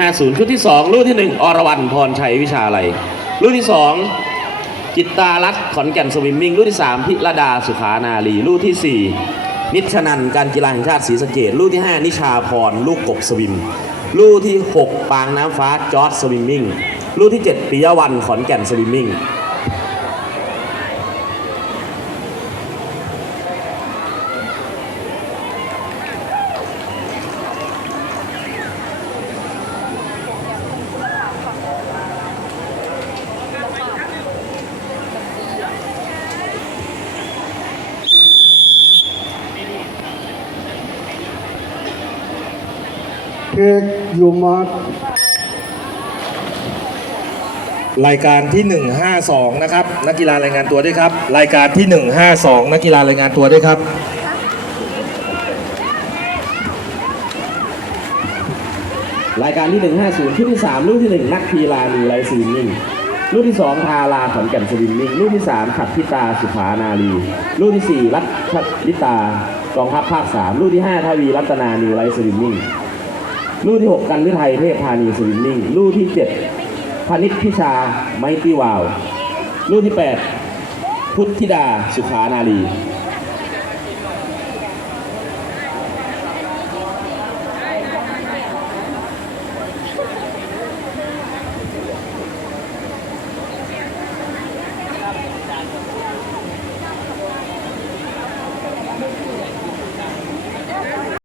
50 ชุดที่ 2 รุ่นที่ 1 อรวรันพรชัยวิชาอะไรรุ่นที่ 2 จิตตารัตน์ขอนแก่นสวิมมิ่ง รุ่นที่ 3 พิรดาสุขานารีรุ่นทีสี่ 4 นิชนันการกีฬาแห่งชาติศรีสะเกดรุ่นที่ 5 นิชาพรลูกกบสวิมรุ่นที่ 6 ปางน้ำฟ้าจอร์ดสวิมมิ่งรุ่นที่ 7ปิยวันขอนแก่นสวิมมิ่ง เทคยูมาร์รายการที่ 152 นะครับ นักกีฬารายงานตัวด้วยครับ รายการที่ 152 นักกีฬารายงานตัวด้วยครับรายการที่ 150 ชุดที่ 3 รุ่นที่ 1 นักพีลานีไรสวิมมิ่ง รุ่นที่ 2 ทาราขอนแก่นสวิมมิ่ง รุ่นที่ 3 ขัดพิตาสุขานารีรุ่นที่ 4 รัชลิตากองทัพภาค 3 รุ่นที่ 5 ทวีรัตนานิวไรสวิมมิ่ง รุ่นที่ 6 กันฤทัยเทพธานีสวินนิ่งรุ่นที่ 7พนิษพิชาไมตรีวาวรุ่นที่ 8 พุทธิดาสุขานารี